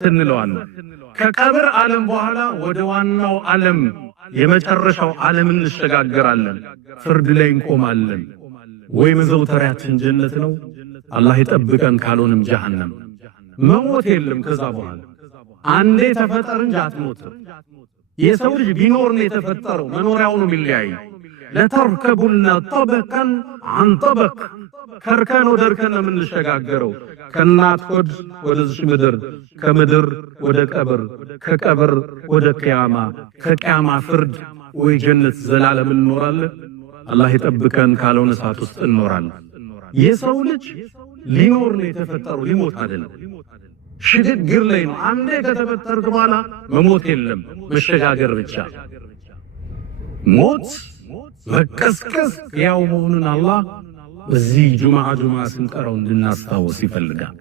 እንለዋለን። ከቀብር ዓለም በኋላ ወደ ዋናው ዓለም የመጨረሻው ዓለም እንሸጋገራለን። ፍርድ ላይ እንቆማለን። ወይ መዘውተሪያችን ጀነት ነው፣ አላህ ይጠብቀን፣ ካልሆነም ጀሃነም። መሞት የለም ከዛ በኋላ አንዴ ተፈጠር እንጂ አትሞትም። የሰው ልጅ ቢኖር ነው የተፈጠረው፣ መኖሪያው ነው የሚለያይ። ለተርከቡና ጠበቀን አን ጠበቅ፣ ከርከን ወደ እርከን ነው የምንሸጋገረው። ከእናት ሆድ ወደዚህ ምድር፣ ከምድር ወደ ቀብር፣ ከቀብር ወደ ቂያማ፣ ከቂያማ ፍርድ ወይ ጀነት ዘላለም እንኖራለን። አላህ ይጠብቀን፣ ካልሆነ እሳት ውስጥ እንኖራለን። የሰው ልጅ ሊኖር ነው የተፈጠረው፣ ሊሞት አይደለም። ሽግግር ላይ ነው። አንዴ ከተፈጠርክ በኋላ መሞት የለም፣ መሸጋገር ብቻ። ሞት መቀስቀስ ያው መሆኑን አላህ በዚህ ጁምዓ ስንቀረው እንድናስታውስ ይፈልጋል።